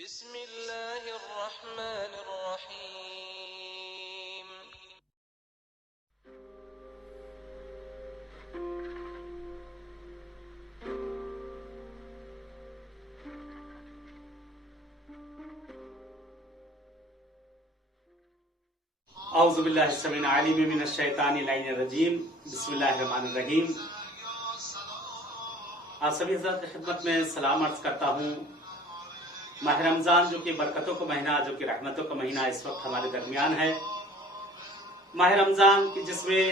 بسم اللہ الرحمن الرحیم۔ اعوذ باللہ السمیع العلیم من الشیطان اللعین الرجیم، بسم اللہ الرحمن الرحیم۔ آپ سبھی حضرات کی خدمت میں سلام عرض کرتا ہوں۔ ماہ رمضان جو کہ برکتوں کا مہینہ، جو کہ رحمتوں کا مہینہ اس وقت ہمارے درمیان ہے۔ ماہ رمضان کی جس میں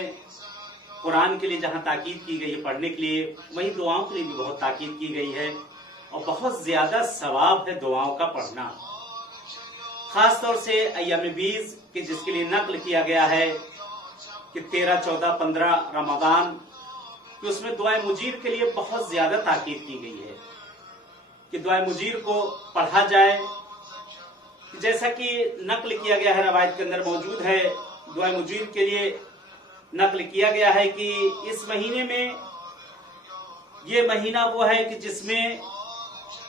قرآن کے لیے جہاں تاکید کی گئی ہے پڑھنے کے لیے، وہیں دعاؤں کے لیے بھی بہت تاکید کی گئی ہے، اور بہت زیادہ ثواب ہے دعاؤں کا پڑھنا۔ خاص طور سے ایام بیز کہ جس کے لیے نقل کیا گیا ہے کہ 13، 14، 15 رمضان کہ اس میں دعائے مجیر کے لیے بہت زیادہ تاکید کی گئی ہے کہ دعائے مجیر کو پڑھا جائے۔ جیسا کہ نقل کیا گیا ہے، روایت کے اندر موجود ہے، دعائے مجیر کے لیے نقل کیا گیا ہے کہ اس مہینے میں یہ مہینہ وہ ہے کہ جس میں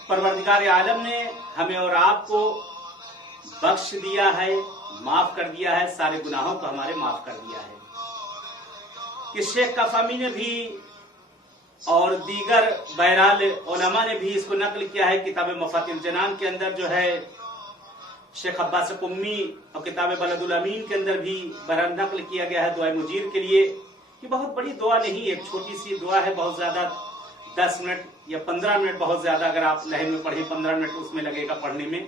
پروردگار عالم نے ہمیں اور آپ کو بخش دیا ہے، معاف کر دیا ہے، سارے گناہوں کو ہمارے معاف کر دیا ہے۔ کہ شیخ کفامی نے بھی اور دیگر بہرحال علماء نے بھی اس کو نقل کیا ہے، کتاب مفاتیح الجنان کے اندر جو ہے شیخ عباس قمی، اور کتاب بلد الامین کے اندر بھی بہرحال نقل کیا گیا ہے دعائے مجیر کے لیے کہ بہت بڑی دعا نہیں، ایک چھوٹی سی دعا ہے، بہت زیادہ 10 منٹ یا 15 منٹ، بہت زیادہ اگر آپ لہن میں پڑھیں 15 منٹ اس میں لگے گا پڑھنے میں۔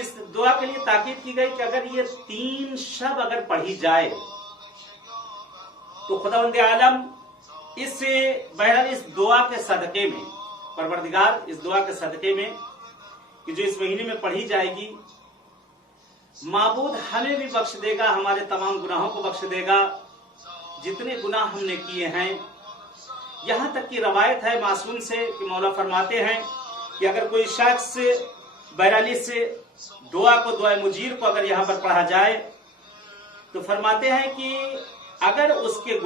اس دعا کے لیے تاکید کی گئی کہ اگر یہ 3 شب اگر پڑھی جائے تو خداوند عالم بہرحال اس دعا کے صدقے میں، پروردگار اس دعا کے صدقے میں کہ جو اس مہینے میں پڑھی جائے گی، معبود ہمیں بھی بخش دے گا، ہمارے تمام گناہوں کو بخش دے گا، جتنے گناہ ہم نے کیے ہیں۔ یہاں تک کی روایت ہے معصوم سے کہ مولا فرماتے ہیں کہ اگر کوئی شخص بہرحال اس دعا کو، دعائے مجیر کو اگر یہاں پر پڑھا جائے تو فرماتے ہیں کہ اگر اس کے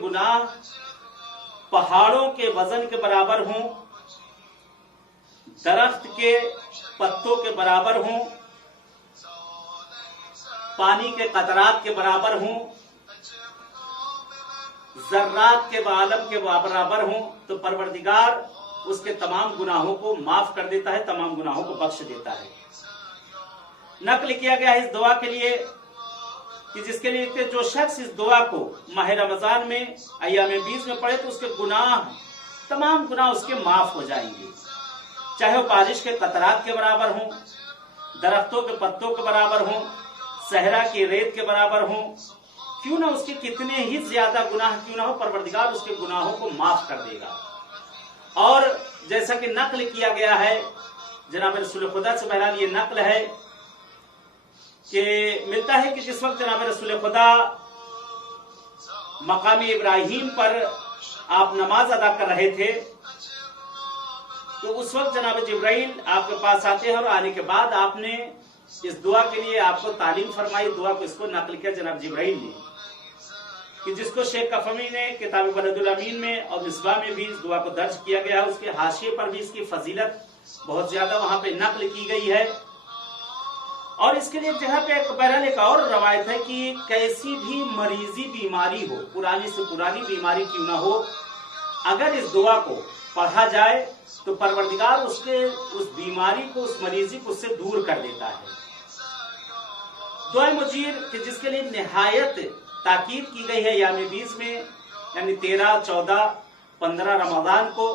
گناہ پہاڑوں کے وزن کے برابر ہوں، درخت کے پتوں کے برابر ہوں، پانی کے قطرات کے برابر ہوں، ذرات کے عالم کے برابر ہوں، تو پروردگار اس کے تمام گناہوں کو معاف کر دیتا ہے، تمام گناہوں کو بخش دیتا ہے۔ نقل کیا گیا ہے اس دعا کے لیے کہ جس کے لیے جو شخص اس دعا کو ماہ رمضان میں ایام بیز میں پڑھے تو اس کے تمام گناہ اس کے معاف ہو جائیں گے، چاہے وہ بارش کے قطرات کے برابر ہوں، درختوں کے پتوں کے برابر ہوں، صحرا کی ریت کے برابر ہوں، کیوں نہ اس کے کتنے ہی زیادہ گناہ کیوں نہ ہو، پروردگار اس کے گناہوں کو معاف کر دے گا۔ اور جیسا کہ نقل کیا گیا ہے جناب رسول خدا سے، بہرحال یہ نقل ہے کہ ملتا ہے کہ جس وقت جناب رسول خدا مقام ابراہیم پر آپ نماز ادا کر رہے تھے تو اس وقت جناب جبرائیل آپ کے پاس آتے ہیں، اور آنے کے بعد آپ نے اس دعا کے لیے آپ کو تعلیم فرمائی، دعا کو اس کو نقل کیا جناب جبرائیل نے، کہ جس کو شیخ کفمی نے کتاب بلد الامین میں اور مصباح میں بھی اس دعا کو درج کیا گیا ہے، اس کے حاشیے پر بھی اس کی فضیلت بہت زیادہ وہاں پہ نقل کی گئی ہے۔ اور اس کے لیے جہاں پہ بہرحال ایک اور روایت ہے کہ کیسی بھی مریضی بیماری ہو، پرانی سے پرانی بیماری کیوں نہ ہو، اگر اس دعا کو پڑھا جائے تو پروردگار اس بیماری کو، اس مریضی کو اس سے دور کر دیتا ہے۔ دعائے مجیر کہ جس کے لیے نہایت تاکید کی گئی ہے ایام بیز میں، یعنی 13، 14، 15 رمضان کو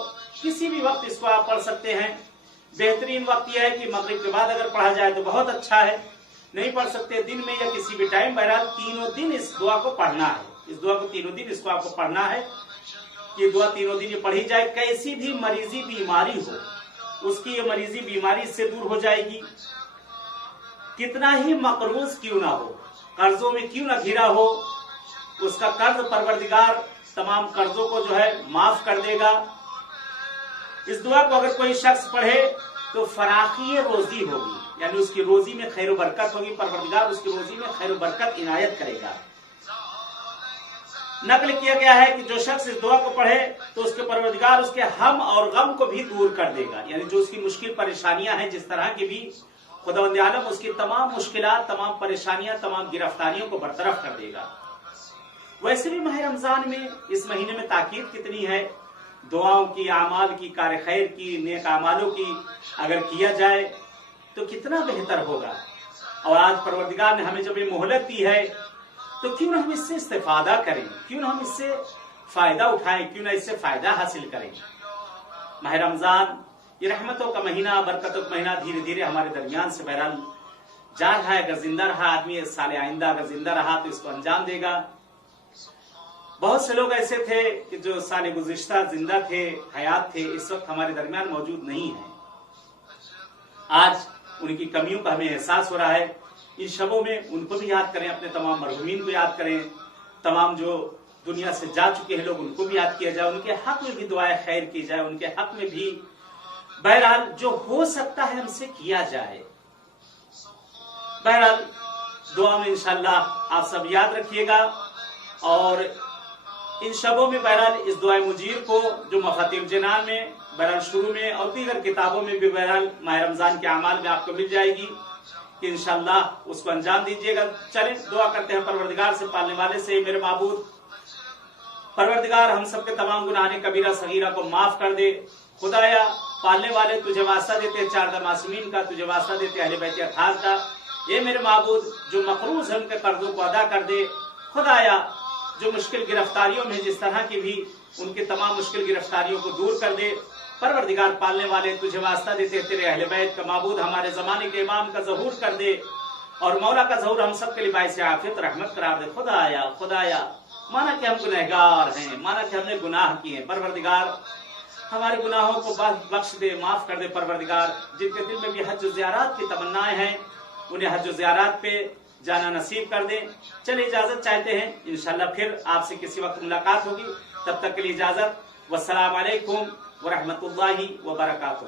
کسی بھی وقت اس کو آپ پڑھ سکتے ہیں۔ بہترین وقت یہ ہے کہ مغرب کے بعد اگر پڑھا جائے تو بہت اچھا ہے، نہیں پڑھ سکتے دن میں یا کسی بھی ٹائم، بہرحال تینوں دن اس دعا کو پڑھنا ہے، اس دعا کو تینوں دن اس کو آپ کو پڑھنا ہے کہ دعا تینوں دن یہ پڑھی جائے، کیسی بھی مریضی بیماری ہو اس کی یہ مریضی بیماری اس سے دور ہو جائے گی، کتنا ہی مقروض کیوں نہ ہو، قرضوں میں کیوں نہ گھرا ہو، اس کا قرض پروردگار تمام قرضوں کو جو ہے معاف کر دے گا۔ اس دعا کو اگر کوئی شخص پڑھے تو فراخی روزی ہوگی، یعنی اس کی روزی میں خیر و برکت ہوگی، پروردگار اس کی روزی میں خیر و برکت عنایت کرے گا۔ نقل کیا گیا ہے کہ جو شخص اس دعا کو پڑھے تو اس کے پروردگار اس کے ہم اور غم کو بھی دور کر دے گا، یعنی جو اس کی مشکل پریشانیاں ہیں جس طرح کی بھی، خداوند عالم اس کی تمام مشکلات، تمام پریشانیاں، تمام گرفتاریوں کو برطرف کر دے گا۔ ویسے بھی ماہ رمضان میں اس مہینے میں تاکید کتنی ہے، دعاؤں کی، اعمال کی، کار خیر کی، نیک اعمالوں کی اگر کیا جائے تو کتنا بہتر ہوگا۔ اور آج پروردگار نے ہمیں جب یہ مہلت دی ہے تو کیوں نہ ہم اس سے استفادہ کریں، کیوں نہ ہم اس سے فائدہ اٹھائیں، کیوں نہ اس سے فائدہ حاصل کریں۔ ماہ رمضان یہ رحمتوں کا مہینہ، برکتوں کا مہینہ دھیرے دھیرے ہمارے درمیان سے بہرحال جا رہا ہے۔ اگر زندہ رہا آدمی سال آئندہ اگر زندہ رہا تو اس کو انجام دے گا۔ بہت سے لوگ ایسے تھے کہ جو سال گزشتہ زندہ تھے، حیات تھے، اس وقت ہمارے درمیان موجود نہیں ہیں۔ آج ان کی کمیوں کا ہمیں احساس ہو رہا ہے۔ ان شبوں میں ان کو بھی یاد کریں، اپنے تمام مرحومین کو یاد کریں، تمام جو دنیا سے جا چکے ہیں لوگ ان کو بھی یاد کیا جائے، ان کے حق میں بھی دعائیں خیر کی جائے، ان کے حق میں بھی بہرحال جو ہو سکتا ہے ہم سے کیا جائے۔ بہرحال دعا میں انشاءاللہ آپ سب یاد رکھیے گا، اور ان شبوں میں بہرحال اس دعائے مجیر کو جو مفاتیح الجنان میں بہرحال شروع میں اور دیگر کتابوں میں بھی بہرحال ماہ رمضان کے اعمال میں آپ کو مل جائے گی کہ انشاءاللہ اس کو انجام دیجیے گا۔ چلیں دعا کرتے ہیں پروردگار سے، پالنے والے سے، میرے معبود پروردگار ہم سب کے تمام گناہ کبیرہ صغیرہ کو معاف کر دے۔ خدایا پالنے والے تجھے واسطہ دیتے ہیں 14 معصومین کا، تجھے واسطہ دیتے اہل بیت اطہار کا، یہ میرے معبود جو مقروض ہیں ان کے قرضوں کو ادا کر دے۔ خدایا جو مشکل گرفتاریوں میں جس طرح کی بھی ان کے تمام مشکل گرفتاریوں کو دور کر دے۔ پروردگار پالنے والے تجھے واسطہ دیتے تیرے اہل بیت کا معبود ہمارے زمانے کے امام کا ظہور کر دے، اور مولا کا ظہور ہم سب کے لیے باعث عافیت رحمت قرار دے۔ خدایا مانا کہ ہم گنہگار ہیں، مانا کہ ہم نے گناہ کیے ہیں، پروردگار ہمارے گناہوں کو بخش دے، معاف کر دے۔ پروردگار جن کے دل میں بھی حج و زیارات کی تمنائیں ہیں انہیں حج و زیارات پہ جانا نصیب کر دیں۔ چلے اجازت چاہتے ہیں، انشاءاللہ پھر آپ سے کسی وقت ملاقات ہوگی، تب تک کے لیے اجازت۔ والسلام علیکم ورحمۃ اللہ وبرکاتہ۔